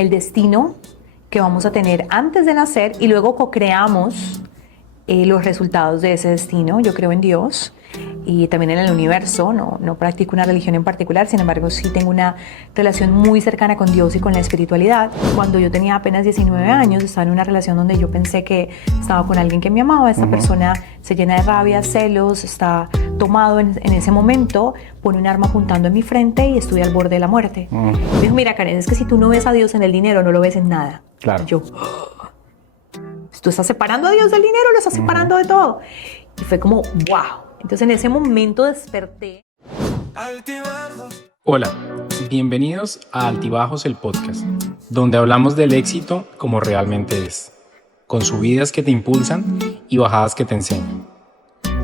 el destino que vamos a tener antes de nacer y luego co-creamos los resultados de ese destino. Yo creo en Dios y también en el universo. No practico una religión en particular, sin embargo sí tengo una relación muy cercana con Dios y con la espiritualidad. Cuando yo tenía apenas 19 años estaba en una relación donde yo pensé que estaba con alguien que me amaba. Esta persona se llena de rabia, celos, está tomado en ese momento, pone un arma apuntando en mi frente y estuve al borde de la muerte. Me dijo, mira Karen, es que si tú no ves a Dios en el dinero, no lo ves en nada. Claro. Y yo, ¿tú estás separando a Dios del dinero o lo estás separando de todo? Y fue como, wow. Entonces en ese momento desperté. Hola, bienvenidos a Altibajos el podcast, donde hablamos del éxito como realmente es, con subidas que te impulsan y bajadas que te enseñan.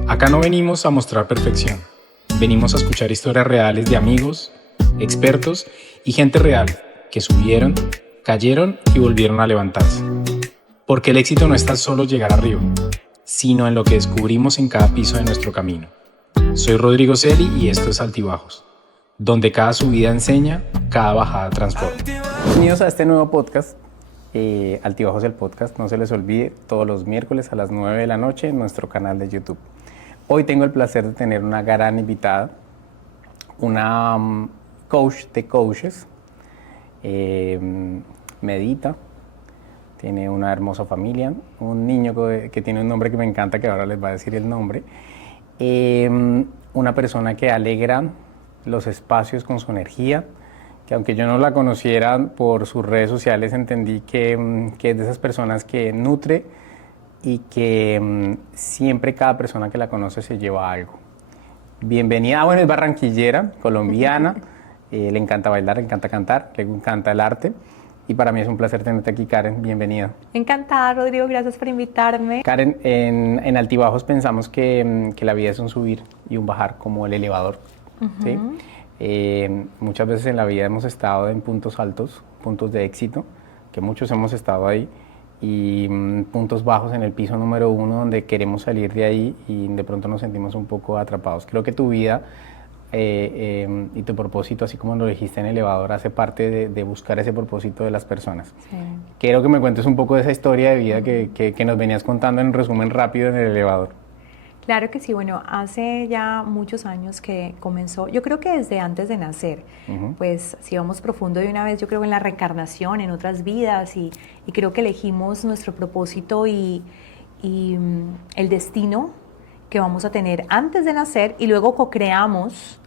Acá no venimos a mostrar perfección, venimos a escuchar historias reales de amigos, expertos y gente real que subieron, cayeron y volvieron a levantarse. Porque el éxito no está solo en llegar arriba, sino en lo que descubrimos en cada piso de nuestro camino. Soy Rodrigo Celi y esto es Altibajos, donde cada subida enseña, cada bajada transforma. Bienvenidos a este nuevo podcast, Altibajos el podcast. No se les olvide, todos los miércoles a las 9 de la noche en nuestro canal de YouTube. Hoy tengo el placer de tener una gran invitada, una coach de coaches, medita. Tiene una hermosa familia, un niño que tiene un nombre que me encanta, que ahora les va a decir el nombre. Una persona que alegra los espacios con su energía, que aunque yo no la conociera por sus redes sociales, entendí que es de esas personas que nutre y que siempre cada persona que la conoce se lleva algo. Bienvenida, bueno, es barranquillera, colombiana, le encanta bailar, le encanta cantar, le encanta el arte. Y para mí es un placer tenerte aquí, Karen. Bienvenida. Encantada, Rodrigo. Gracias por invitarme. Karen, en Altibajos pensamos que la vida es un subir y un bajar, como el elevador. ¿Sí? Muchas veces en la vida hemos estado en puntos altos, puntos de éxito, que muchos hemos estado ahí, y puntos bajos en el piso número 1, donde queremos salir de ahí y de pronto nos sentimos un poco atrapados. Creo que tu vida y tu propósito, así como lo dijiste en el elevador, hace parte de buscar ese propósito de las personas. Sí. Quiero que me cuentes un poco de esa historia de vida que nos venías contando en resumen rápido en el elevador. Claro que sí. Bueno, hace ya muchos años que comenzó, yo creo que desde antes de nacer, pues si vamos profundo de una vez, yo creo en la reencarnación, en otras vidas, y creo que elegimos nuestro propósito y el destino que vamos a tener antes de nacer y luego co-creamos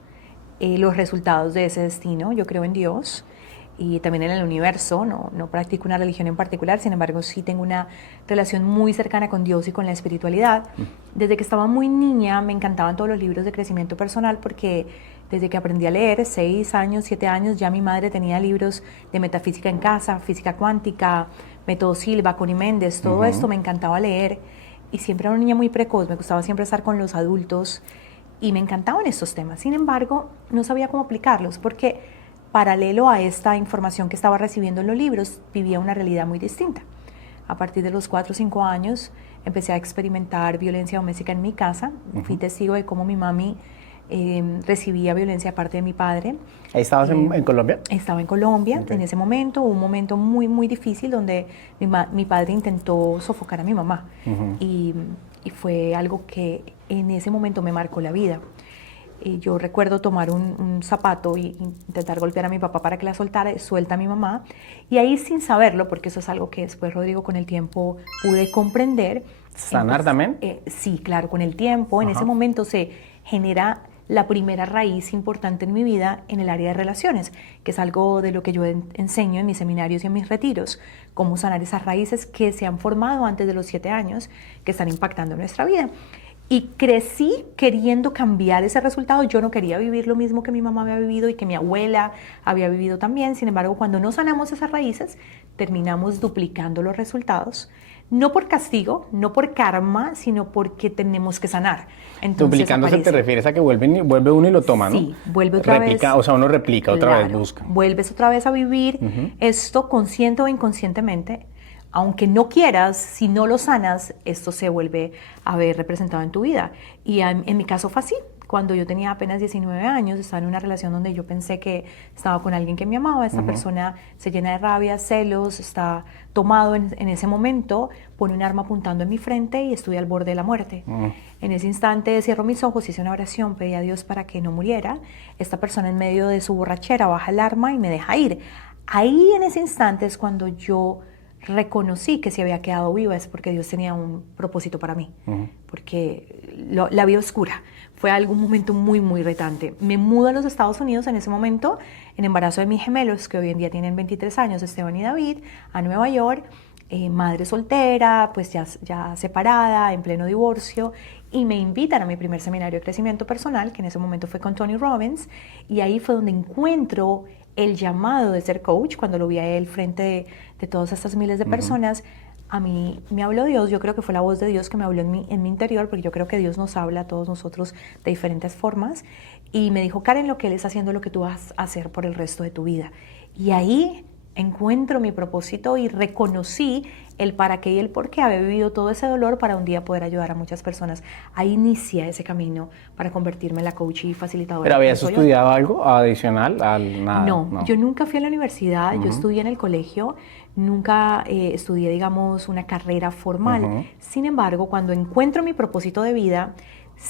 los resultados de ese destino. Yo creo en Dios y también en el universo. No practico una religión en particular, sin embargo sí tengo una relación muy cercana con Dios y con la espiritualidad. Desde que estaba muy niña me encantaban todos los libros de crecimiento personal, porque desde que aprendí a leer, 6 años, 7 años, ya mi madre tenía libros de metafísica en casa, física cuántica, método Silva, Connie Méndez, todo esto me encantaba leer. Y siempre era una niña muy precoz, me gustaba siempre estar con los adultos y me encantaban estos temas. Sin embargo, no sabía cómo aplicarlos, porque paralelo a esta información que estaba recibiendo en los libros, vivía una realidad muy distinta. A partir de los 4 o 5 años empecé a experimentar violencia doméstica en mi casa. Fui testigo de cómo mi mami recibía violencia de parte de mi padre. ¿Estabas en Colombia? Estaba en Colombia en ese momento, un momento muy, muy difícil donde mi padre intentó sofocar a mi mamá y fue algo que en ese momento me marcó la vida. Yo recuerdo tomar un zapato e intentar golpear a mi papá para que la soltara, suelta a mi mamá, y ahí sin saberlo, porque eso es algo que después, Rodrigo, con el tiempo pude comprender. ¿Sanar también? Sí, claro, con el tiempo, en ese momento se genera la primera raíz importante en mi vida en el área de relaciones, que es algo de lo que yo enseño en mis seminarios y en mis retiros, cómo sanar esas raíces que se han formado antes de los 7 años, que están impactando nuestra vida. Y crecí queriendo cambiar ese resultado. Yo no quería vivir lo mismo que mi mamá había vivido y que mi abuela había vivido también. Sin embargo, cuando no sanamos esas raíces, terminamos duplicando los resultados. No por castigo, no por karma, sino porque tenemos que sanar. Entonces, duplicándose te refieres a que vuelve uno y lo toma, ¿no? Sí, vuelve otra vez. O sea, uno replica, claro, otra vez busca. Vuelves otra vez a vivir esto consciente o inconscientemente. Aunque no quieras, si no lo sanas, esto se vuelve a ver representado en tu vida. Y en mi caso fue así. cuando yo tenía apenas 19 años, estaba en una relación donde yo pensé que estaba con alguien que me amaba. Esta persona se llena de rabia, celos, está tomado en ese momento, pone un arma apuntando en mi frente y estoy al borde de la muerte. En ese instante cierro mis ojos, hice una oración, pedí a Dios para que no muriera. Esta persona en medio de su borrachera baja el arma y me deja ir. Ahí en ese instante es cuando yo reconocí que si había quedado viva es porque Dios tenía un propósito para mí, porque la vi oscura. Fue un momento muy, muy retante. Me mudo a los Estados Unidos en ese momento, en embarazo de mis gemelos, que hoy en día tienen 23 años, Esteban y David, a Nueva York, madre soltera, pues ya separada, en pleno divorcio, y me invitan a mi primer seminario de crecimiento personal, que en ese momento fue con Tony Robbins, y ahí fue donde encuentro el llamado de ser coach. Cuando lo vi a él frente de todas estas miles de personas, a mí me habló Dios. Yo creo que fue la voz de Dios que me habló en mi interior, porque yo creo que Dios nos habla a todos nosotros de diferentes formas, y me dijo: Karen, lo que Él está haciendo es lo que tú vas a hacer por el resto de tu vida. Y ahí encuentro mi propósito y reconocí el para qué y el por qué había vivido todo ese dolor para un día poder ayudar a muchas personas. Ahí inicia ese camino para convertirme en la coach y facilitadora. ¿Pero habías estudiado algo adicional al nada? No, yo nunca fui a la universidad, yo estudié en el colegio, nunca estudié, digamos, una carrera formal. Sin embargo, cuando encuentro mi propósito de vida,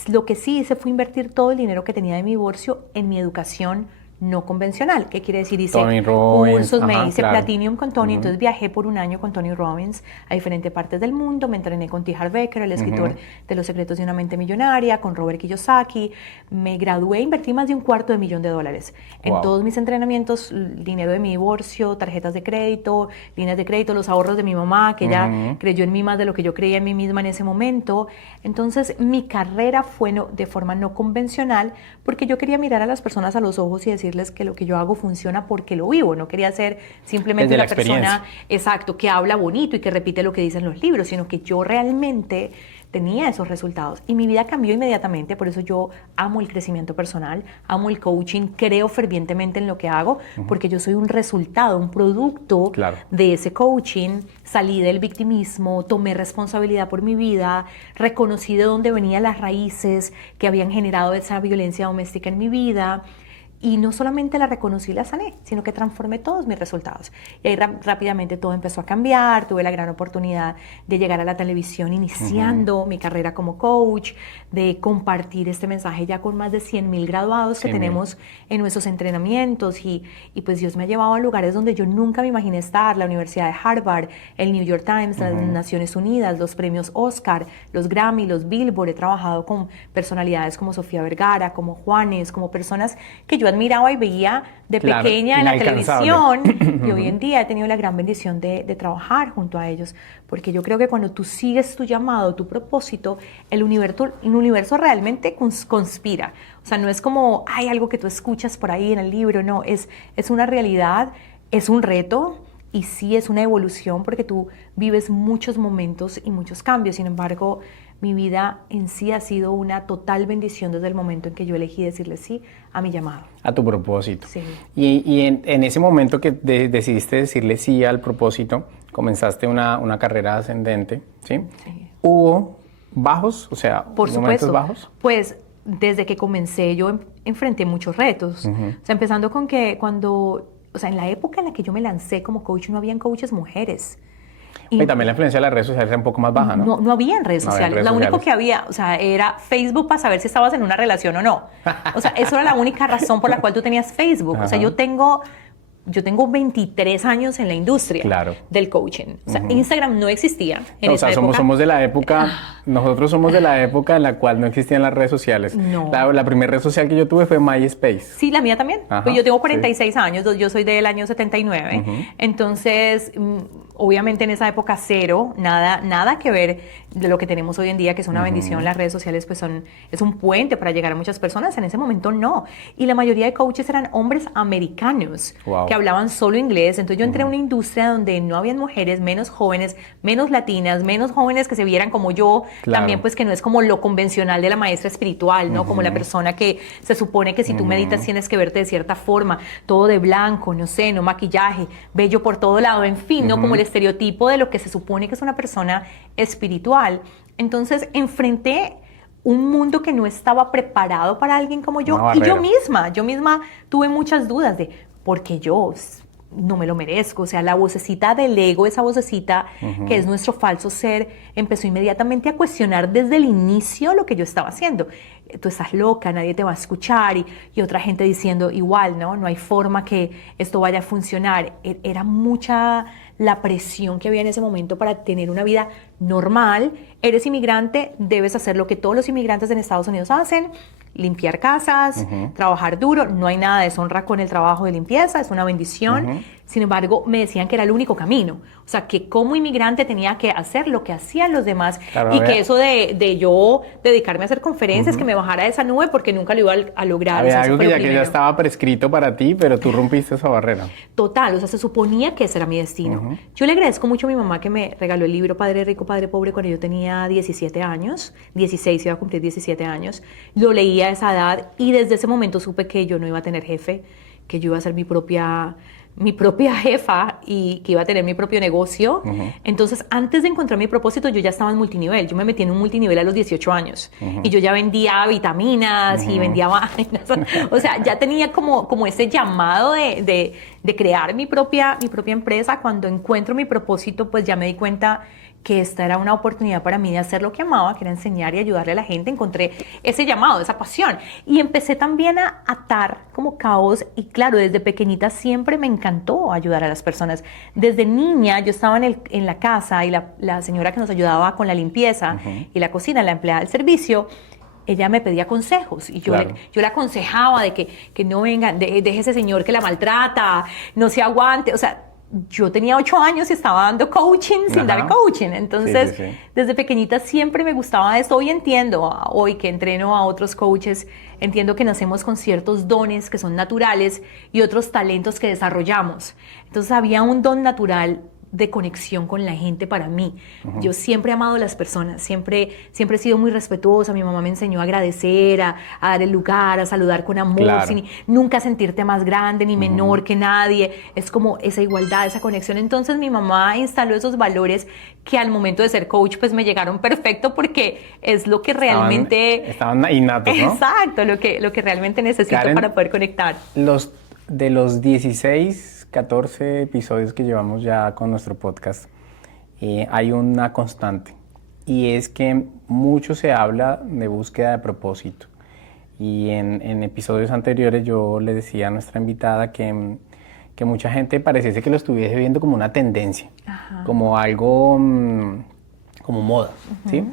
lo que sí hice fue invertir todo el dinero que tenía de mi divorcio en mi educación no convencional. ¿Qué quiere decir? Hice cursos, me hice Platinum con Tony, entonces viajé por un año con Tony Robbins a diferentes partes del mundo, me entrené con T. Harv Eker, el escritor de Los secretos de una mente millonaria, con Robert Kiyosaki, me gradué, invertí más de $250,000 en todos mis entrenamientos, dinero de mi divorcio, tarjetas de crédito, líneas de crédito, los ahorros de mi mamá, que ella creyó en mí más de lo que yo creía en mí misma en ese momento. Entonces mi carrera fue de forma no convencional, porque yo quería mirar a las personas a los ojos y decirles que lo que yo hago funciona porque lo vivo. No quería ser simplemente la persona, exacto, que habla bonito y que repite lo que dicen los libros, sino que yo realmente tenía esos resultados. Y mi vida cambió inmediatamente, por eso yo amo el crecimiento personal, amo el coaching, creo fervientemente en lo que hago, porque yo soy un resultado, un producto de ese coaching. Salí del victimismo, tomé responsabilidad por mi vida, reconocí de dónde venían las raíces que habían generado esa violencia doméstica en mi vida. Y no solamente la reconocí y la sané, sino que transformé todos mis resultados. Y ahí rápidamente todo empezó a cambiar. Tuve la gran oportunidad de llegar a la televisión iniciando mi carrera como coach, de compartir este mensaje ya con más de 100,000 graduados que tenemos en nuestros entrenamientos. Y pues Dios me ha llevado a lugares donde yo nunca me imaginé estar. La Universidad de Harvard, el New York Times, las Naciones Unidas, los premios Oscar, los Grammy, los Billboard. He trabajado con personalidades como Sofía Vergara, como Juanes, como personas que yo admiraba y veía de pequeña en la televisión, y hoy en día he tenido la gran bendición de trabajar junto a ellos, porque yo creo que cuando tú sigues tu llamado, tu propósito, el universo realmente conspira. O sea, no es como hay algo que tú escuchas por ahí en el libro, no, es una realidad, es un reto. Y sí es una evolución, porque tú vives muchos momentos y muchos cambios. Sin embargo, mi vida en sí ha sido una total bendición desde el momento en que yo elegí decirle sí a mi llamado. A tu propósito. Sí. Y en ese momento que decidiste decirle sí al propósito, comenzaste una carrera ascendente, ¿sí? Sí. ¿Hubo bajos? O sea, por supuesto, momentos bajos. Pues desde que comencé yo enfrenté muchos retos. O sea, empezando con que en la época en la que yo me lancé como coach no habían coaches mujeres. Y también la influencia de las redes sociales era un poco más baja, ¿no? No había en redes sociales. Lo único que había, era Facebook para saber si estabas en una relación o no. O sea, eso era la única razón por la cual tú tenías Facebook. O sea, yo tengo 23 años en la industria del coaching. O sea, Instagram no existía en esa época. Somos de la época, nosotros somos de la época en la cual no existían las redes sociales. No. La primera red social que yo tuve fue MySpace. Sí, la mía también. Pues yo tengo 46 años, yo soy del año 79. Entonces, obviamente en esa época cero, nada que ver de lo que tenemos hoy en día, que es una bendición. Las redes sociales pues es un puente para llegar a muchas personas. En ese momento no. Y la mayoría de coaches eran hombres americanos que hablaban solo inglés. Entonces yo entré a una industria donde no habían mujeres, menos jóvenes, menos latinas, menos jóvenes que se vieran como yo. También pues que no es como lo convencional de la maestra espiritual, ¿no? Como la persona que se supone que si tú meditas tienes que verte de cierta forma, todo de blanco, no sé, no maquillaje, bello por todo lado, en fin, ¿no? Como el estereotipo de lo que se supone que es una persona espiritual. Entonces enfrenté un mundo que no estaba preparado para alguien como yo. Y yo misma tuve muchas dudas de por qué yo no me lo merezco. O sea, la vocecita del ego, esa vocecita que es nuestro falso ser, empezó inmediatamente a cuestionar desde el inicio lo que yo estaba haciendo. Tú estás loca, nadie te va a escuchar, y otra gente diciendo igual, ¿no? No hay forma que esto vaya a funcionar. Era mucha la presión que había en ese momento para tener una vida normal. Eres inmigrante, debes hacer lo que todos los inmigrantes en Estados Unidos hacen, limpiar casas, trabajar duro. No hay nada de deshonra con el trabajo de limpieza, es una bendición. Sin embargo, me decían que era el único camino. O sea, que como inmigrante tenía que hacer lo que hacían los demás. Claro, y que eso de yo dedicarme a hacer conferencias, que me bajara de esa nube porque nunca lo iba a lograr. Había algo que ya estaba prescrito para ti, pero tú rompiste esa barrera. Total, o sea, se suponía que ese era mi destino. Yo le agradezco mucho a mi mamá que me regaló el libro Padre Rico, Padre Pobre cuando yo tenía 17 años, 16, iba a cumplir 17 años. Lo leí a esa edad y desde ese momento supe que yo no iba a tener jefe, que yo iba a ser mi propia jefa y que iba a tener mi propio negocio. Entonces, antes de encontrar mi propósito, yo ya estaba en multinivel. Yo me metí en un multinivel a los 18 años y yo ya vendía vitaminas y vendía vainas. O sea, ya tenía como ese llamado de crear mi propia empresa. Cuando encuentro mi propósito, pues ya me di cuenta que esta era una oportunidad para mí de hacer lo que amaba, que era enseñar y ayudarle a la gente. Encontré ese llamado, esa pasión. Y empecé también a atar como cabos. Y claro, desde pequeñita siempre me encantó ayudar a las personas. Desde niña yo estaba en la casa y la señora que nos ayudaba con la limpieza y la cocina, la empleada del servicio, ella me pedía consejos y yo le aconsejaba de que no venga, deje ese señor que la maltrata, no se aguante. O sea, yo tenía 8 años y estaba dando coaching sin dar coaching. Entonces, desde pequeñita siempre me gustaba esto. Hoy entiendo, hoy que entreno a otros coaches, entiendo que nacemos con ciertos dones que son naturales y otros talentos que desarrollamos. Entonces, había un don natural de conexión con la gente para mí. Yo siempre he amado a las personas, siempre he sido muy respetuosa. Mi mamá me enseñó a agradecer, a dar el lugar, a saludar con amor, sin nunca sentirte más grande ni menor que nadie. Es como esa igualdad, esa conexión. Entonces mi mamá instaló esos valores que al momento de ser coach pues me llegaron perfecto porque es lo que realmente... Estaban innatos, ¿no? Exacto, lo que realmente necesito, Karen, para poder conectar. De los 16... 14 episodios que llevamos ya con nuestro podcast, hay una constante y es que mucho se habla de búsqueda de propósito y en episodios anteriores yo le decía a nuestra invitada que mucha gente pareciese que lo estuviese viendo como una tendencia, como algo como moda, ¿sí?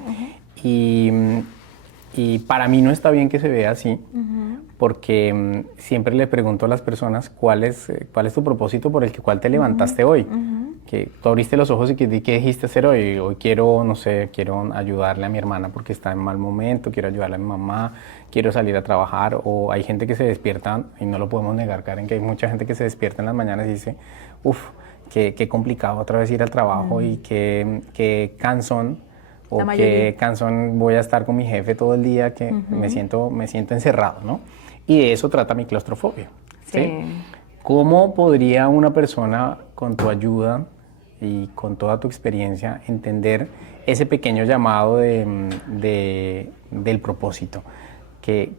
Y para mí no está bien que se vea así, porque siempre le pregunto a las personas cuál es tu propósito por el cual te levantaste hoy. Que tú abriste los ojos y ¿qué dijiste hacer hoy? Hoy quiero, no sé, quiero ayudarle a mi hermana porque está en mal momento, quiero ayudarle a mi mamá, quiero salir a trabajar. O hay gente que se despierta, y no lo podemos negar, Karen, que hay mucha gente que se despierta en las mañanas y dice, qué complicado otra vez ir al trabajo y qué cansón. O qué cansón voy a estar con mi jefe todo el día, que me siento encerrado, ¿no? Y de eso trata mi claustrofobia, ¿sí? ¿Cómo podría una persona, con tu ayuda y con toda tu experiencia, entender ese pequeño llamado del propósito? Que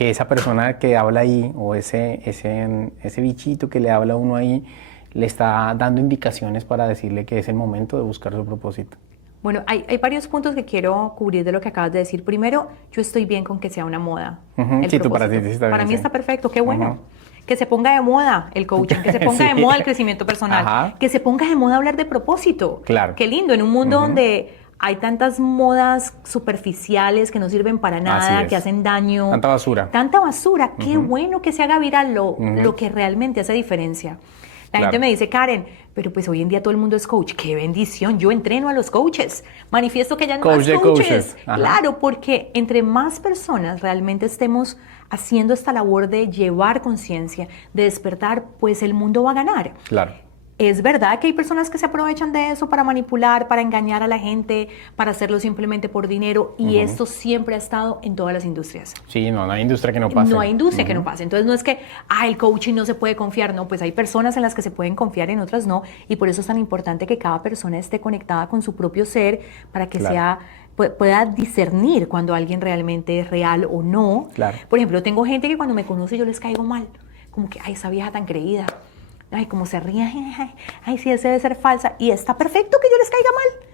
esa persona que habla ahí, o ese bichito que le habla a uno ahí, le está dando indicaciones para decirle que es el momento de buscar su propósito. Bueno, hay varios puntos que quiero cubrir de lo que acabas de decir. Primero, yo estoy bien con que sea una moda. Sí, tú para ti está bien. Para mí está perfecto, qué bueno. Que se ponga de moda el coaching, que se ponga de moda el crecimiento personal, que se ponga de moda hablar de propósito. Claro. Qué lindo, en un mundo donde hay tantas modas superficiales que no sirven para nada, que hacen daño. Tanta basura. Tanta basura. Qué bueno que se haga viral lo que realmente hace diferencia. La gente me dice, Karen, pero pues hoy en día todo el mundo es coach. ¡Qué bendición! Yo entreno a los coaches. Manifiesto que hayan más coaches. Claro, porque entre más personas realmente estemos haciendo esta labor de llevar conciencia, de despertar, pues el mundo va a ganar. Claro. Es verdad que hay personas que se aprovechan de eso para manipular, para engañar a la gente, para hacerlo simplemente por dinero, y esto siempre ha estado en todas las industrias. Sí, no hay industria que no pase. No hay industria que no pase. Entonces no es que, el coaching no se puede confiar, no, pues hay personas en las que se pueden confiar, en otras no, y por eso es tan importante que cada persona esté conectada con su propio ser para que sea pueda discernir cuando alguien realmente es real o no. Claro. Por ejemplo, tengo gente que cuando me conoce yo les caigo mal. Como que, ay, esa vieja tan creída. Ay, como se ríe. Ay, sí, ese debe ser falsa. Y está perfecto que yo les caiga mal.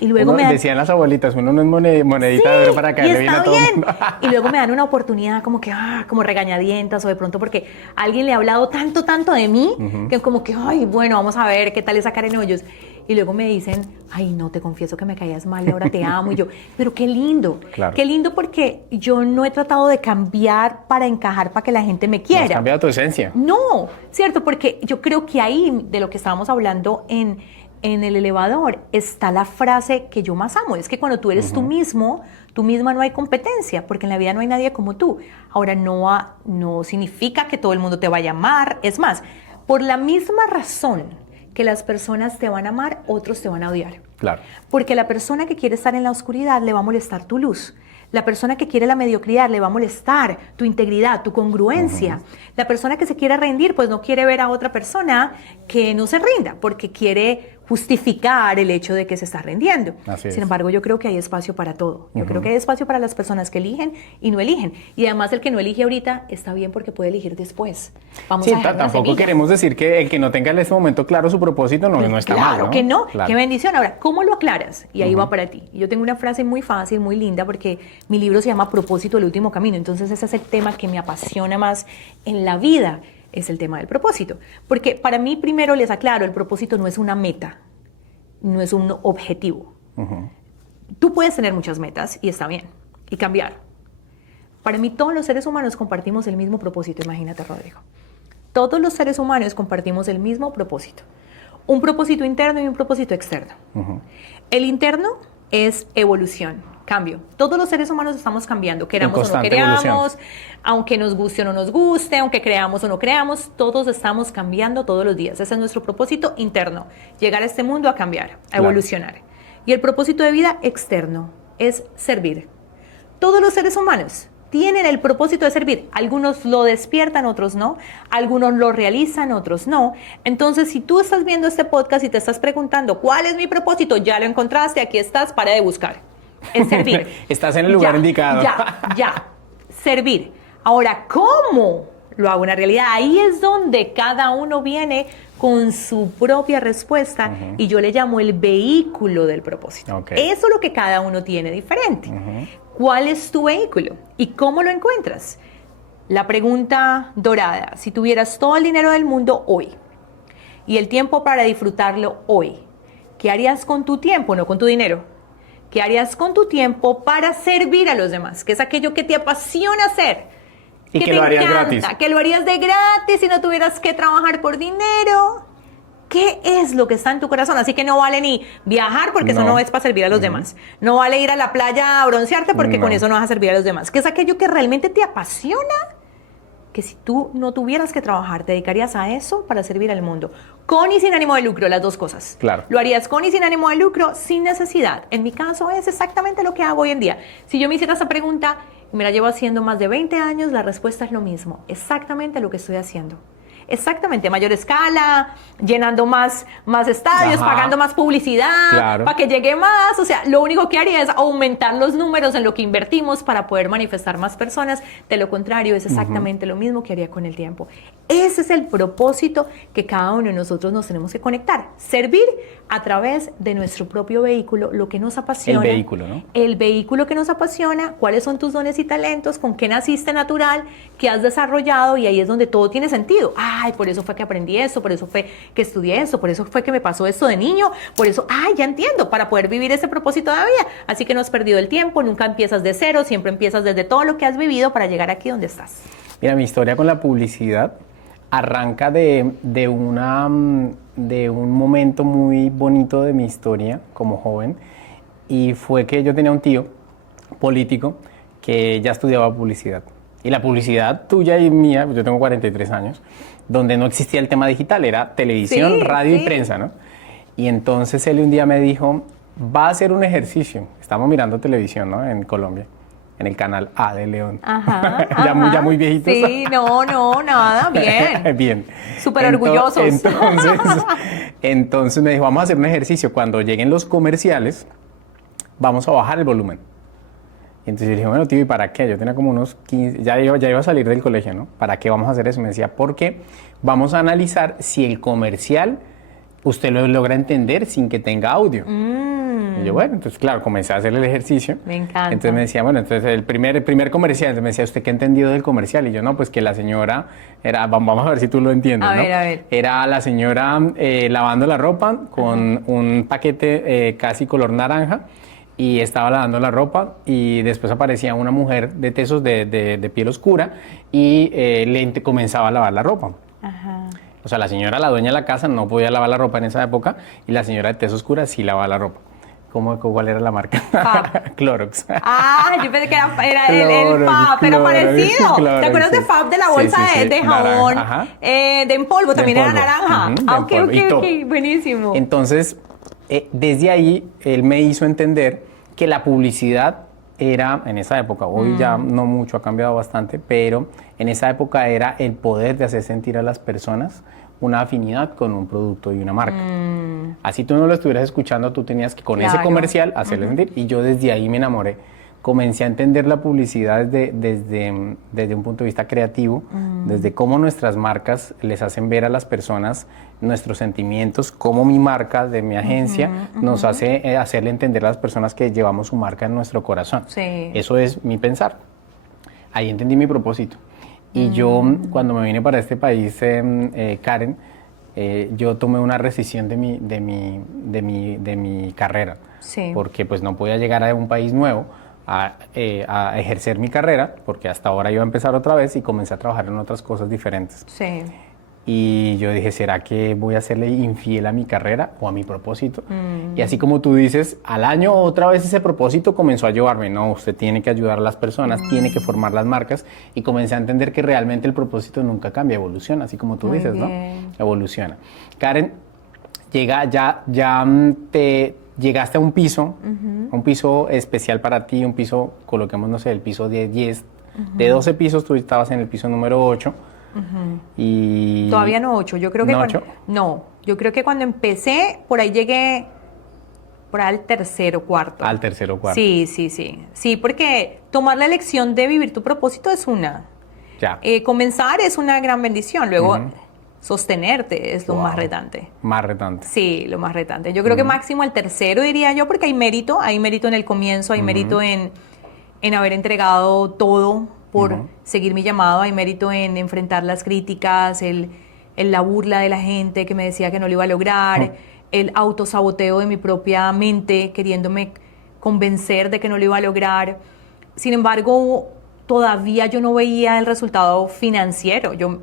Y luego decían las abuelitas, uno no es monedita de oro para caerle bien a todo el mundo. Y luego me dan una oportunidad como que, como regañadientas o de pronto porque alguien le ha hablado tanto de mí, que como que, ay, bueno, vamos a ver qué tal esa cara en hoyos. Y luego me dicen, ay, no, te confieso que me caías mal y ahora te amo. Y yo, pero qué lindo. Claro. Qué lindo porque yo no he tratado de cambiar para encajar, para que la gente me quiera. No has cambiado tu esencia. No, cierto, porque yo creo que ahí, de lo que estábamos hablando en el elevador, está la frase que yo más amo. Es que cuando tú eres tú mismo, tú misma, no hay competencia, porque en la vida no hay nadie como tú. Ahora, no significa que todo el mundo te vaya a amar. Es más, por la misma razón que las personas te van a amar, otros te van a odiar. Claro. Porque la persona que quiere estar en la oscuridad le va a molestar tu luz. La persona que quiere la mediocridad le va a molestar tu integridad, tu congruencia. La persona que se quiere rendir, pues no quiere ver a otra persona que no se rinda, porque quiere justificar el hecho de que se está rindiendo. Sin embargo, yo creo que hay espacio para todo. Yo creo que hay espacio para las personas que eligen y no eligen. Y además el que no elige ahorita está bien porque puede elegir después. Vamos a dejar tampoco queremos decir que el que no tenga en este momento claro su propósito no está mal, ¿no? Claro que no. Claro. Qué bendición. Ahora, ¿cómo lo aclaras? Y ahí va para ti. Yo tengo una frase muy fácil, muy linda, porque mi libro se llama Propósito, el último camino. Entonces ese es el tema que me apasiona más en la vida. Es el tema del propósito. Porque para mí, primero les aclaro, el propósito no es una meta, no es un objetivo. Tú puedes tener muchas metas y está bien, y cambiar. Para mí, todos los seres humanos compartimos el mismo propósito, imagínate, Rodrigo. Todos los seres humanos compartimos el mismo propósito. Un propósito interno y un propósito externo. El interno es evolución. Cambio. Todos los seres humanos estamos cambiando, queramos o no queramos, aunque nos guste o no nos guste, aunque creamos o no creamos, todos estamos cambiando todos los días. Ese es nuestro propósito interno, llegar a este mundo a cambiar, a evolucionar. Y el propósito de vida externo es servir. Todos los seres humanos tienen el propósito de servir. Algunos lo despiertan, otros no. Algunos lo realizan, otros no. Entonces, si tú estás viendo este podcast y te estás preguntando, ¿cuál es mi propósito? Ya lo encontraste, aquí estás, para de buscar. Es servir. Estás en el lugar indicado. Ya. Servir. Ahora, ¿cómo lo hago en realidad? Ahí es donde cada uno viene con su propia respuesta y yo le llamo el vehículo del propósito. Eso es lo que cada uno tiene diferente. ¿Cuál es tu vehículo? ¿Y cómo lo encuentras? La pregunta dorada. Si tuvieras todo el dinero del mundo hoy y el tiempo para disfrutarlo hoy, ¿qué harías con tu tiempo, no con tu dinero? ¿Qué harías con tu tiempo para servir a los demás? Que es aquello que te apasiona hacer. Y que lo harías gratis. Que lo harías de gratis y no tuvieras que trabajar por dinero. ¿Qué es lo que está en tu corazón? Así que no vale ni viajar porque eso no es para servir a los demás. No vale ir a la playa a broncearte porque con eso no vas a servir a los demás. ¿Qué es aquello que realmente te apasiona? Que si tú no tuvieras que trabajar, te dedicarías a eso para servir al mundo. Con y sin ánimo de lucro, las dos cosas. Claro. Lo harías con y sin ánimo de lucro, sin necesidad. En mi caso es exactamente lo que hago hoy en día. Si yo me hiciera esa pregunta y me la llevo haciendo más de 20 años, la respuesta es lo mismo. Exactamente lo que estoy haciendo. Exactamente, a mayor escala, llenando más estadios, pagando más publicidad, para que llegue más. O sea, lo único que haría es aumentar los números en lo que invertimos para poder manifestar más personas. De lo contrario, es exactamente lo mismo que haría con el tiempo. Ese es el propósito que cada uno de nosotros nos tenemos que conectar. Servir a través de nuestro propio vehículo, lo que nos apasiona. El vehículo, ¿no? El vehículo que nos apasiona, cuáles son tus dones y talentos, con qué naciste natural, qué has desarrollado, y ahí es donde todo tiene sentido. Ay, por eso fue que aprendí eso, por eso fue que estudié eso, por eso fue que me pasó esto de niño, por eso, ya entiendo, para poder vivir ese propósito de vida. Así que no has perdido el tiempo, nunca empiezas de cero, siempre empiezas desde todo lo que has vivido para llegar aquí donde estás. Mira, mi historia con la publicidad arranca de un momento muy bonito de mi historia como joven, y fue que yo tenía un tío político que ya estudiaba publicidad. Y la publicidad tuya y mía, yo tengo 43 años, donde no existía el tema digital, era televisión, radio y prensa, ¿no? Y entonces él un día me dijo, va a hacer un ejercicio. Estamos mirando televisión, ¿no? En Colombia, en el canal A de León. Ya muy viejitos. Sí, no, nada, bien. Bien. Súper orgullosos. Entonces me dijo, vamos a hacer un ejercicio. Cuando lleguen los comerciales, vamos a bajar el volumen. Y entonces yo dije, bueno, tío, ¿y para qué? Yo tenía como unos 15, ya iba a salir del colegio, ¿no? ¿Para qué vamos a hacer eso? Me decía, porque vamos a analizar si el comercial usted lo logra entender sin que tenga audio. Y yo, bueno, entonces claro, comencé a hacer el ejercicio. Me encanta. Entonces me decía, bueno, entonces el primer comercial, entonces me decía, ¿usted qué ha entendido del comercial? Y yo, no, pues que la señora era, vamos a ver si tú lo entiendes, ¿no? A ver. Era la señora lavando la ropa con un paquete casi color naranja, y estaba lavando la ropa y después aparecía una mujer de tezos de piel oscura y le comenzaba a lavar la ropa. Ajá. O sea, la señora, la dueña de la casa, no podía lavar la ropa en esa época y la señora de tez oscura sí lavaba la ropa. ¿Cuál era la marca? Fab. Clorox. Ah, yo pensé que era el Fab, pero parecido. Clorox, ¿Te acuerdas de Fab, de la bolsa de jabón? De en polvo, también era naranja. Ok, buenísimo. Entonces, desde ahí, él me hizo entender que la publicidad era, en esa época, hoy ya no mucho, ha cambiado bastante, pero en esa época era el poder de hacer sentir a las personas una afinidad con un producto y una marca. Así tú no lo estuvieras escuchando, tú tenías que con ese comercial hacerle sentir, y yo desde ahí me enamoré. Comencé a entender la publicidad desde un punto de vista creativo, desde cómo nuestras marcas les hacen ver a las personas nuestros sentimientos, cómo mi marca de mi agencia nos hace hacerle entender a las personas que llevamos su marca en nuestro corazón. Sí. Eso es mi pensar. Ahí entendí mi propósito. Y yo, cuando me vine para este país, Karen, yo tomé una rescisión de mi carrera. Sí. Porque pues no podía llegar a un país nuevo a ejercer mi carrera, porque hasta ahora iba a empezar otra vez y comencé a trabajar en otras cosas diferentes. Sí. Y yo dije, ¿será que voy a serle infiel a mi carrera o a mi propósito? Y así como tú dices, al año otra vez ese propósito comenzó a llevarme. No, usted tiene que ayudar a las personas, tiene que formar las marcas, y comencé a entender que realmente el propósito nunca cambia, evoluciona, así como tú Muy dices, bien. ¿no? Evoluciona. Karen, llegaste a un piso especial para ti, un piso, coloquemos, no sé, el piso de 10, de 12 pisos, tú estabas en el piso número 8. Y Todavía no 8, yo creo que yo creo que cuando empecé, por ahí llegué por ahí al tercero, cuarto. Al tercero, cuarto. Sí, porque tomar la elección de vivir tu propósito es una. Ya. Comenzar es una gran bendición, luego sostenerte es lo más retante. Más retante. Sí, lo más retante. Yo creo que máximo al tercero, diría yo, porque hay mérito en el comienzo, hay mérito en haber entregado todo por seguir mi llamado, hay mérito en enfrentar las críticas, la burla de la gente que me decía que no lo iba a lograr, el autosaboteo de mi propia mente queriéndome convencer de que no lo iba a lograr. Sin embargo, todavía yo no veía el resultado financiero. Yo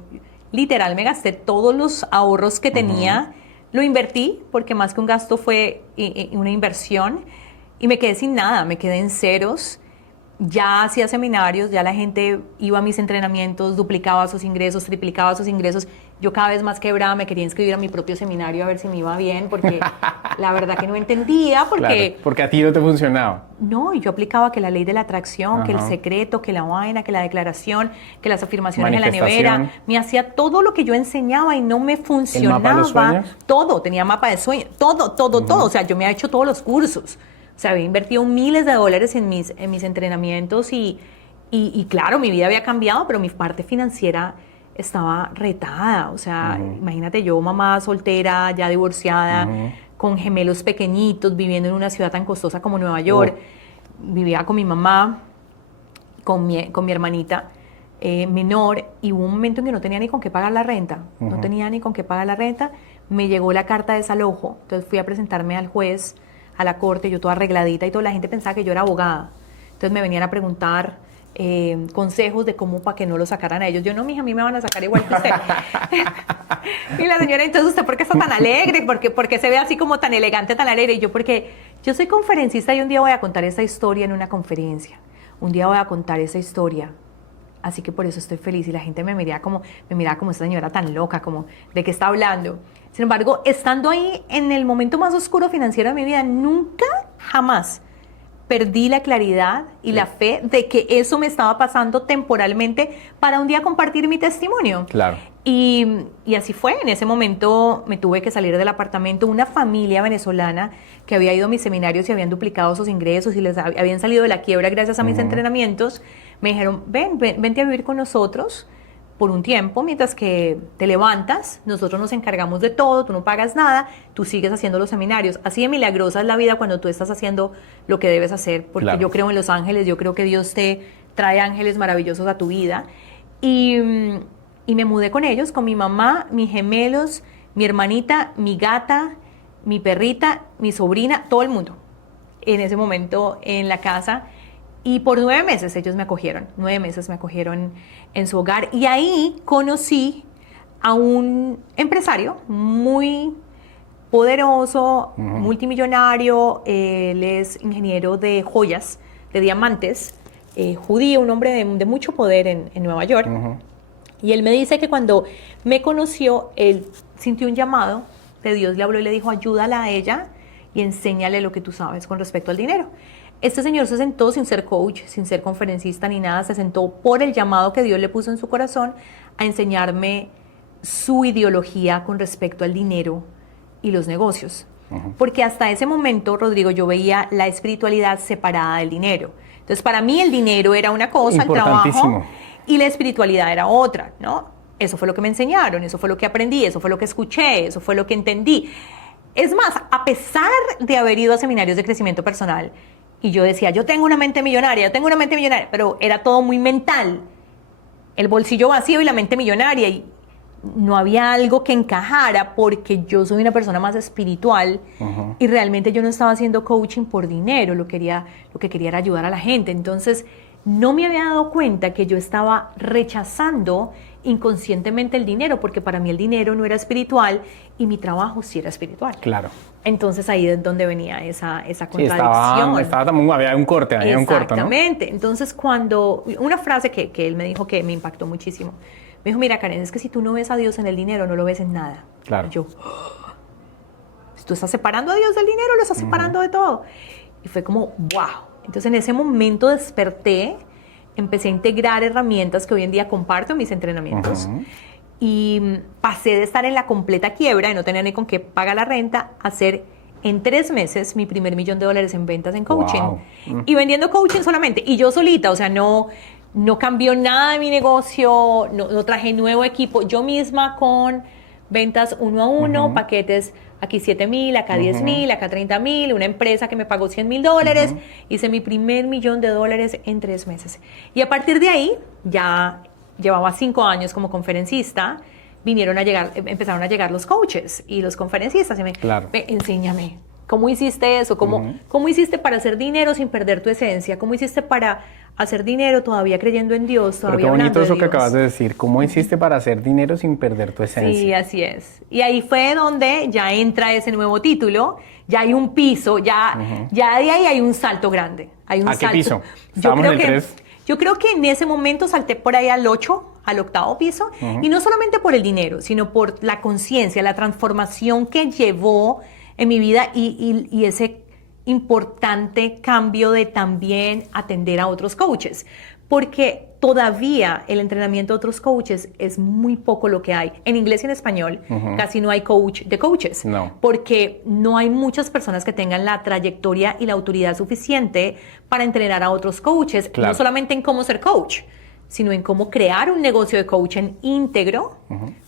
literal me gasté todos los ahorros que tenía, lo invertí, porque más que un gasto fue una inversión, y me quedé sin nada, me quedé en ceros. Ya hacía seminarios, ya la gente iba a mis entrenamientos, duplicaba sus ingresos, triplicaba sus ingresos. Yo cada vez más quebrada, me quería inscribir a mi propio seminario a ver si me iba bien, porque la verdad que no entendía, porque... Claro, porque a ti no te funcionaba. No, y yo aplicaba que la ley de la atracción, que el secreto, que la vaina, que la declaración, que las afirmaciones en la nevera. Me hacía todo lo que yo enseñaba y no me funcionaba. ¿El mapa de los sueños? Todo, tenía mapa de sueños, todo. O sea, yo me había hecho todos los cursos. O sea, había invertido miles de dólares en mis entrenamientos y claro, mi vida había cambiado, pero mi parte financiera estaba retada. O sea, imagínate yo, mamá soltera, ya divorciada, con gemelos pequeñitos, viviendo en una ciudad tan costosa como Nueva York. Vivía con mi mamá, con mi hermanita menor, y hubo un momento en que no tenía ni con qué pagar la renta. No tenía ni con qué pagar la renta. Me llegó la carta de desalojo, entonces fui a presentarme al juez, a la corte, yo toda arregladita y toda la gente pensaba que yo era abogada. Entonces me venían a preguntar consejos de cómo para que no lo sacaran a ellos. Yo, no, mija, a mí me van a sacar igual que usted. Y la señora, entonces, ¿usted por qué está tan alegre? ¿Por qué se ve así como tan elegante, tan alegre? Y yo, porque yo soy conferencista y un día voy a contar esa historia en una conferencia. Un día voy a contar esa historia. Así que por eso estoy feliz. Y la gente me miraba como esta señora tan loca, como, ¿de qué está hablando? Sin embargo, estando ahí en el momento más oscuro financiero de mi vida, nunca, jamás perdí la claridad y la fe de que eso me estaba pasando temporalmente para un día compartir mi testimonio. Claro. Y así fue, en ese momento me tuve que salir del apartamento. Una familia venezolana que había ido a mis seminarios y habían duplicado sus ingresos y les habían salido de la quiebra gracias a mis entrenamientos, me dijeron, vente a vivir con nosotros por un tiempo, mientras que te levantas, nosotros nos encargamos de todo, tú no pagas nada, tú sigues haciendo los seminarios. Así de milagrosa es la vida cuando tú estás haciendo lo que debes hacer, porque claro. Yo creo en los ángeles, yo creo que Dios te trae ángeles maravillosos a tu vida. Y me mudé con ellos, con mi mamá, mis gemelos, mi hermanita, mi gata, mi perrita, mi sobrina, todo el mundo en ese momento en la casa. Y por 9 meses ellos me acogieron, 9 meses me acogieron en su hogar. Y ahí conocí a un empresario muy poderoso, multimillonario. Él es ingeniero de joyas, de diamantes, judío, un hombre de mucho poder en Nueva York. Y él me dice que cuando me conoció, él sintió un llamado de Dios, le habló y le dijo, ayúdala a ella y enséñale lo que tú sabes con respecto al dinero. Este señor se sentó sin ser coach, sin ser conferencista ni nada, se sentó por el llamado que Dios le puso en su corazón a enseñarme su ideología con respecto al dinero y los negocios. Porque hasta ese momento, Rodrigo, yo veía la espiritualidad separada del dinero. Entonces, para mí el dinero era una cosa, el trabajo, y la espiritualidad era otra, ¿no? Eso fue lo que me enseñaron, eso fue lo que aprendí, eso fue lo que escuché, eso fue lo que entendí. Es más, a pesar de haber ido a seminarios de crecimiento personal, y yo decía, yo tengo una mente millonaria, pero era todo muy mental. El bolsillo vacío y la mente millonaria, y no había algo que encajara porque yo soy una persona más espiritual y realmente yo no estaba haciendo coaching por dinero, lo que quería era ayudar a la gente. Entonces, no me había dado cuenta que yo estaba rechazando inconscientemente el dinero, porque para mí el dinero no era espiritual y mi trabajo sí era espiritual. Claro. Entonces ahí es donde venía esa contradicción. Sí, estaba también, había un corte, ¿no? Exactamente. Entonces una frase que él me dijo que me impactó muchísimo. Me dijo, mira Karen, es que si tú no ves a Dios en el dinero, no lo ves en nada. Claro. Y yo, tú estás separando a Dios del dinero, lo estás separando de todo. Y fue como, wow. Entonces en ese momento desperté, empecé a integrar herramientas que hoy en día comparto en mis entrenamientos y pasé de estar en la completa quiebra, de no tener ni con qué pagar la renta, a hacer en 3 meses mi primer $1,000,000 en ventas en coaching. Wow. Y vendiendo coaching solamente, y yo solita, o sea, no cambió nada de mi negocio, no traje nuevo equipo, yo misma con ventas 1 a 1, paquetes aquí 7,000, acá 10,000, acá 30,000, una empresa que me pagó $100,000, hice mi primer $1,000,000 en 3 meses. Y a partir de ahí, ya llevaba 5 años como conferencista, empezaron a llegar los coaches y los conferencistas y enséñame, ¿cómo hiciste eso? ¿Cómo hiciste para hacer dinero sin perder tu esencia? ¿Cómo hiciste para hacer dinero todavía creyendo en Dios, todavía Pero qué bonito eso de que Dios? acabas de decir. ¿Cómo hiciste para hacer dinero sin perder tu esencia? Sí, así es. Y ahí fue donde ya entra ese nuevo título, ya hay un piso, ya de ahí hay un salto grande. Hay un ¿A qué piso? Estábamos en el 3. Yo creo que en ese momento salté por ahí al 8º piso, y no solamente por el dinero, sino por la conciencia, la transformación que llevó en mi vida y ese importante cambio de también atender a otros coaches, porque todavía el entrenamiento de otros coaches es muy poco lo que hay. En inglés y en español casi no hay coach de coaches, porque no hay muchas personas que tengan la trayectoria y la autoridad suficiente para entrenar a otros coaches, no solamente en cómo ser coach, sino en cómo crear un negocio de coaching íntegro,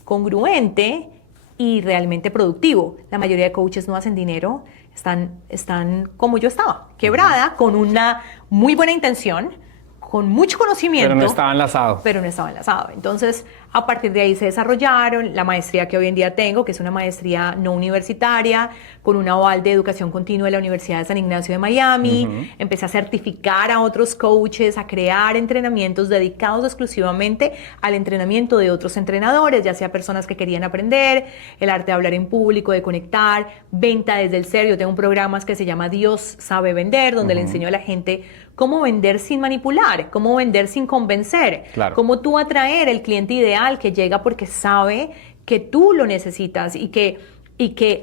congruente y realmente productivo. La mayoría de coaches no hacen dinero, están como yo estaba, quebrada, con una muy buena intención, con mucho conocimiento. Pero no estaba enlazado. Entonces, a partir de ahí se desarrollaron la maestría que hoy en día tengo, que es una maestría no universitaria, con un aval de educación continua de la Universidad de San Ignacio de Miami. Empecé a certificar a otros coaches, a crear entrenamientos dedicados exclusivamente al entrenamiento de otros entrenadores, ya sea personas que querían aprender el arte de hablar en público, de conectar, venta desde el ser. Yo tengo un programa que se llama Dios sabe vender, donde le enseño a la gente cómo vender sin manipular, cómo vender sin convencer, cómo tú atraer el cliente ideal que llega porque sabe que tú lo necesitas y que y que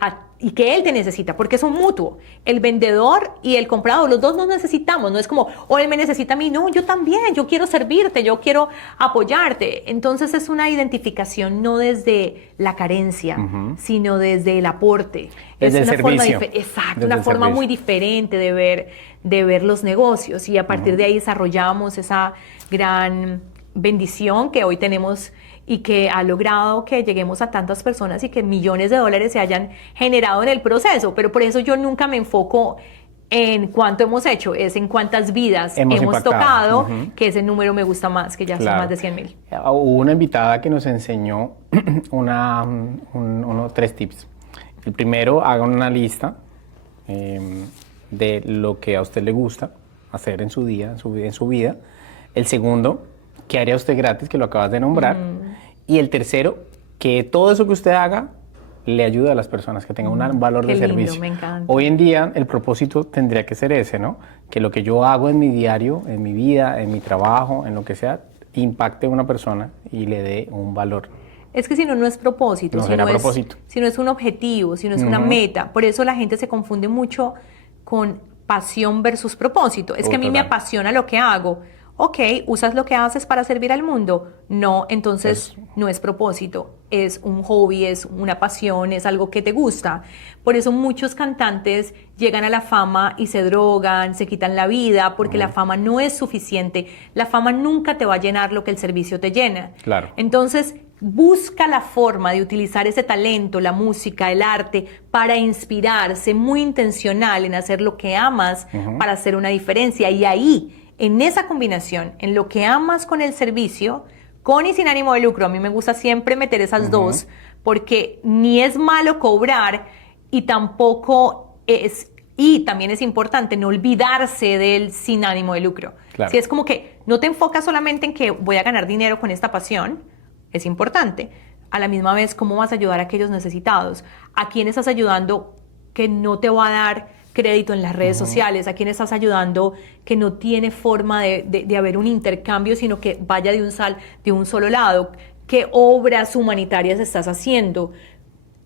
él te necesita, porque es un mutuo. El vendedor y el comprador, los dos nos necesitamos, no es como, o él me necesita a mí, no, yo también, yo quiero servirte, yo quiero apoyarte. Entonces es una identificación no desde la carencia, sino desde el aporte. Desde es el una servicio. forma exacto, Desde una el forma servicio. muy diferente de ver los negocios, y a partir de ahí desarrollamos esa gran bendición que hoy tenemos y que ha logrado que lleguemos a tantas personas y que millones de dólares se hayan generado en el proceso. Pero por eso yo nunca me enfoco en cuánto hemos hecho, es en cuántas vidas hemos impactado. tocado, que ese número me gusta más, que ya son más de 100,000. Hubo una invitada que nos enseñó tres tips. El primero, hagan una lista de lo que a usted le gusta hacer en su día, en su vida. El segundo, ¿qué haría usted gratis? Que lo acabas de nombrar. Y el tercero, que todo eso que usted haga le ayude a las personas, que tenga un valor Qué de lindo, servicio. me encanta. Hoy en día el propósito tendría que ser ese, ¿no? Que lo que yo hago en mi diario, en mi vida, en mi trabajo, en lo que sea, impacte a una persona y le dé un valor. Es que si no, no es propósito, No será propósito. Si no es un objetivo, si no es una meta. Por eso la gente se confunde mucho con pasión versus propósito. Es que a mí me Total. apasiona lo que hago. Ok, ¿usas lo que haces para servir al mundo? No, entonces no es propósito, es un hobby, es una pasión, es algo que te gusta. Por eso muchos cantantes llegan a la fama y se drogan, se quitan la vida, porque la fama no es suficiente. La fama nunca te va a llenar lo que el servicio te llena. Claro. Entonces, busca la forma de utilizar ese talento, la música, el arte, para inspirarse, muy intencional en hacer lo que amas para hacer una diferencia. Y ahí, en esa combinación, en lo que amas con el servicio, con y sin ánimo de lucro, a mí me gusta siempre meter esas dos, porque ni es malo cobrar y tampoco es, y también es importante no olvidarse del sin ánimo de lucro. Claro. Si es como que no te enfocas solamente en que voy a ganar dinero con esta pasión, es importante. A la misma vez, ¿cómo vas a ayudar a aquellos necesitados? ¿A quién estás ayudando que no te va a dar crédito en las redes sociales? ¿A quién estás ayudando que no tiene forma de haber un intercambio, sino que vaya de un solo lado? ¿Qué obras humanitarias estás haciendo?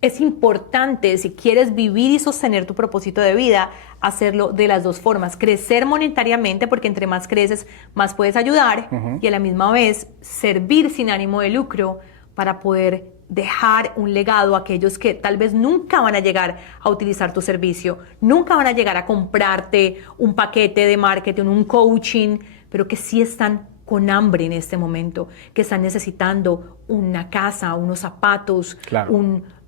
Es importante, si quieres vivir y sostener tu propósito de vida, hacerlo de las dos formas. Crecer monetariamente, porque entre más creces, más puedes ayudar, y a la misma vez servir sin ánimo de lucro para poder dejar un legado a aquellos que tal vez nunca van a llegar a utilizar tu servicio, nunca van a llegar a comprarte un paquete de marketing, un coaching, pero que sí están con hambre en este momento, que están necesitando una casa, unos zapatos, Claro.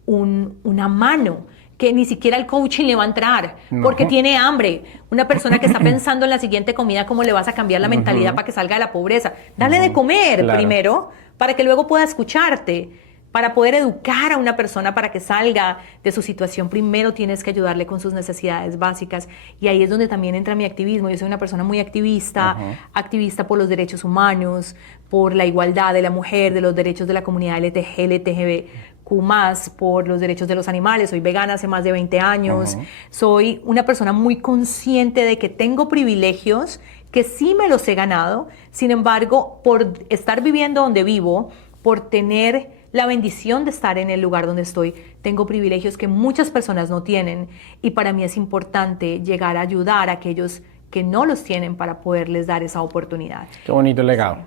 una mano, que ni siquiera el coaching le va a entrar, porque tiene hambre. Una persona que está pensando en la siguiente comida, ¿cómo le vas a cambiar la mentalidad para que salga de la pobreza? Dale de comer Claro. primero, para que luego pueda escucharte. Para poder educar a una persona para que salga de su situación, primero tienes que ayudarle con sus necesidades básicas. Y ahí es donde también entra mi activismo. Yo soy una persona muy activista, activista por los derechos humanos, por la igualdad de la mujer, de los derechos de la comunidad LGBTQ+, por los derechos de los animales. Soy vegana hace más de 20 años. Soy una persona muy consciente de que tengo privilegios, que sí me los he ganado. Sin embargo, por estar viviendo donde vivo, por tener la bendición de estar en el lugar donde estoy, tengo privilegios que muchas personas no tienen, y para mí es importante llegar a ayudar a aquellos que no los tienen para poderles dar esa oportunidad. Qué bonito legado.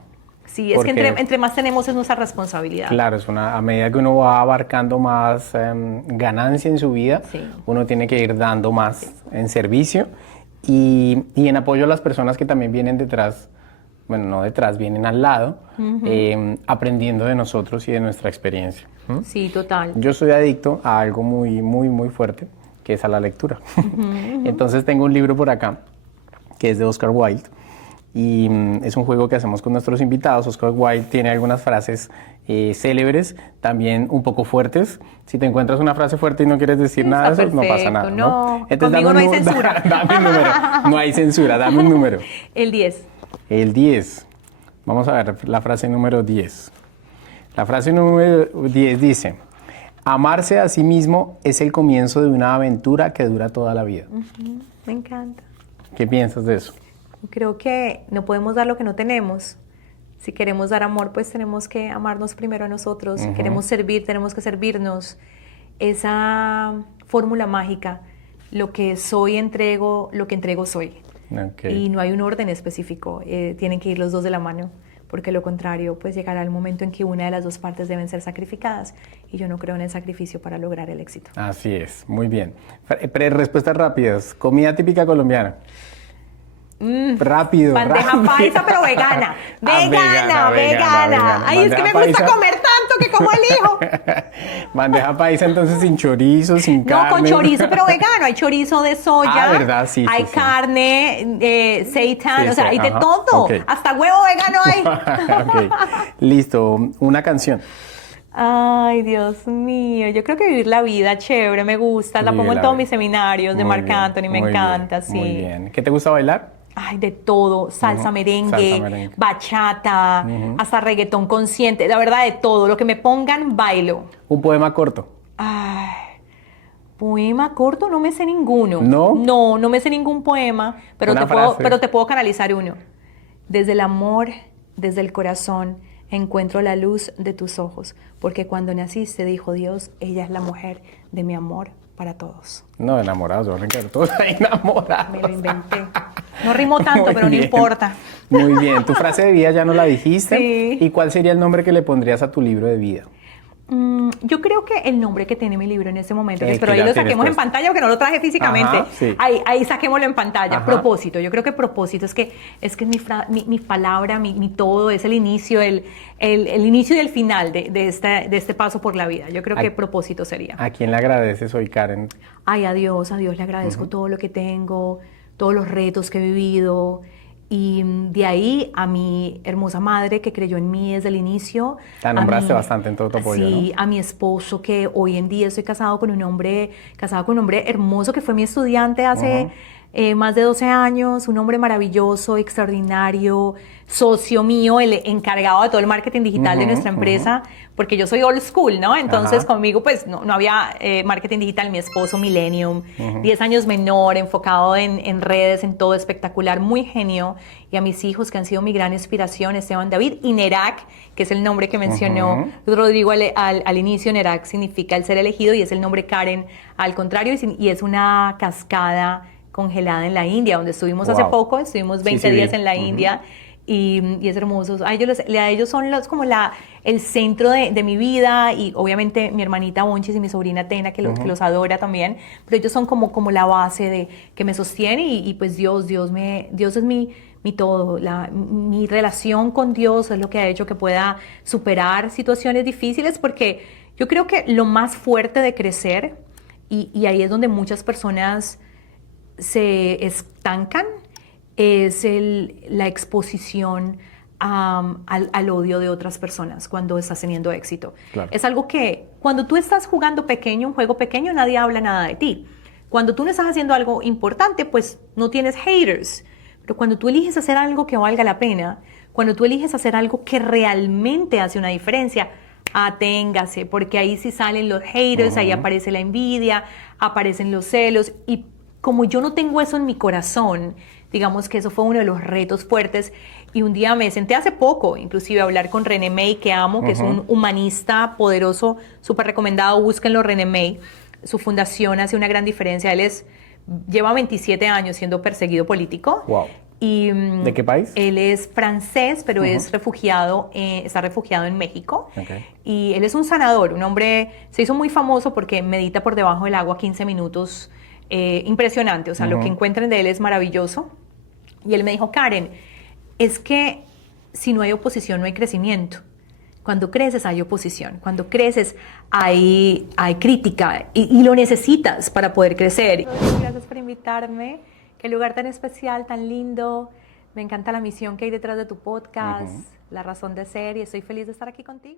Sí, es que entre más tenemos es nuestra responsabilidad. Claro, a medida que uno va abarcando más ganancia en su vida, uno tiene que ir dando más en servicio y en apoyo a las personas que también vienen detrás. Bueno, no detrás, vienen al lado, aprendiendo de nosotros y de nuestra experiencia. Sí, total. Yo soy adicto a algo muy, muy, muy fuerte, que es a la lectura. Entonces tengo un libro por acá, que es de Oscar Wilde, y es un juego que hacemos con nuestros invitados. Oscar Wilde tiene algunas frases célebres, también un poco fuertes. Si te encuentras una frase fuerte y no quieres decir nada de eso, no pasa nada. No, Entonces, conmigo no hay censura. Dame un número. No hay censura, dame un número. El 10. El 10. Vamos a ver la frase número 10. La frase número 10 dice: amarse a sí mismo es el comienzo de una aventura que dura toda la vida. Me encanta. ¿Qué piensas de eso? Creo que no podemos dar lo que no tenemos. Si queremos dar amor, pues tenemos que amarnos primero a nosotros. Si queremos servir, tenemos que servirnos. esa fórmula mágica, lo que soy entrego, lo que entrego soy. Okay. Y no hay un orden específico, tienen que ir los dos de la mano, porque lo contrario, pues llegará el momento en que una de las dos partes deben ser sacrificadas, y yo no creo en el sacrificio para lograr el éxito. Así es, muy bien. Respuestas rápidas. Comida típica colombiana. Rápido. Bandeja paisa, pero vegana. Vegana. Ay, es que me gusta comer tanto que como elijo. Bandeja paisa, entonces sin chorizo, sin carne. No, con chorizo, pero vegano. Hay chorizo de soya. ¿Verdad? Sí. Hay carne, seitan, Sí, o sea, sí, hay de ajá. todo. Okay. Hasta huevo vegano hay. Okay. Listo. Una canción. Ay, Dios mío. Yo creo que vivir la vida chévere, me gusta. La pongo en todos mis seminarios de Marc Anthony, me encanta, sí. Muy bien. ¿Qué te gusta bailar? Ay, de todo, salsa, merengue, bachata, hasta reggaetón consciente, la verdad de todo, lo que me pongan, bailo. Un poema corto. Ay, poema corto, no me sé ninguno. ¿No? No me sé ningún poema, pero te puedo canalizar uno. Desde el amor, desde el corazón, encuentro la luz de tus ojos, porque cuando naciste, dijo Dios, ella es la mujer de mi amor para todos. No, enamorados, van a quedar todos enamorados. Me lo inventé. No rimó tanto, pero no importa. Muy bien. Tu frase de vida ya no la dijiste. Sí. ¿Y cuál sería el nombre que le pondrías a tu libro de vida? Yo creo que el nombre que tiene mi libro en este momento, Que pero ahí ya lo tienes saquemos en puesto. pantalla porque no lo traje físicamente. Ajá, sí. Ahí saquémoslo en pantalla. Ajá. Propósito. Yo creo que propósito es que mi palabra, mi todo, es el inicio, el inicio y el final de este paso por la vida. Yo creo que propósito sería. ¿A quién le agradeces hoy, Karen? Ay, a Dios le agradezco todo lo que tengo, todos los retos que he vivido. Y de ahí a mi hermosa madre que creyó en mí desde el inicio. La nombraste bastante en todo tu apoyo, sí, ¿no? a mi esposo que hoy en día estoy casado con un hombre hermoso que fue mi estudiante hace más de 12 años, un hombre maravilloso, extraordinario, socio mío, el encargado de todo el marketing digital de nuestra empresa, porque yo soy old school, ¿no? Entonces conmigo pues no había marketing digital, mi esposo Millennium, 10 años menor, enfocado en redes, en todo espectacular, muy genio, y a mis hijos que han sido mi gran inspiración, Esteban David y Nerak, que es el nombre que mencionó Rodrigo al inicio. Nerak significa el ser elegido y es el nombre Karen al contrario, y es una cascada congelada en la India, donde estuvimos hace poco, estuvimos 20 días en la India, y es hermoso. A ellos son como el centro de mi vida, y obviamente mi hermanita Bonchis y mi sobrina Tena, que los adora también, pero ellos son como la base que me sostiene, y pues Dios es mi todo. Mi relación con Dios es lo que ha hecho que pueda superar situaciones difíciles, porque yo creo que lo más fuerte de crecer, y ahí es donde muchas personas se estancan, es la exposición al odio de otras personas cuando estás teniendo éxito. Claro. Es algo que cuando tú estás jugando pequeño, un juego pequeño, nadie habla nada de ti. Cuando tú no estás haciendo algo importante, pues no tienes haters. Pero cuando tú eliges hacer algo que valga la pena, cuando tú eliges hacer algo que realmente hace una diferencia, aténgase, porque ahí sí salen los haters, ahí aparece la envidia, aparecen los celos, y como yo no tengo eso en mi corazón, digamos que eso fue uno de los retos fuertes. Y un día me senté hace poco, inclusive a hablar con René May, que amo, que es un humanista poderoso, súper recomendado, búsquenlo, René May. Su fundación hace una gran diferencia. Lleva 27 años siendo perseguido político. Wow. Y, ¿de qué país? Él es francés, pero es refugiado, está refugiado en México. Okay. Y él es un sanador, un hombre, se hizo muy famoso porque medita por debajo del agua 15 minutos. Impresionante, o sea, lo que encuentren de él es maravilloso. Y él me dijo, Karen, es que si no hay oposición no hay crecimiento. Cuando creces hay oposición, cuando creces hay crítica, y lo necesitas para poder crecer. Gracias por invitarme, qué lugar tan especial, tan lindo. Me encanta la misión que hay detrás de tu podcast, la razón de ser, y estoy feliz de estar aquí contigo.